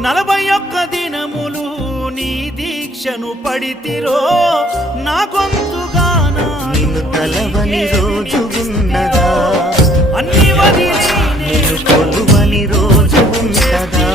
41 దినములు నీ దీక్షను పడితిరో నా గొంతుగానా నిన్ను తలవని రోజు ఉన్నదా అన్ని వదిలి నిన్ను కొలువని రోజు ఉన్నదా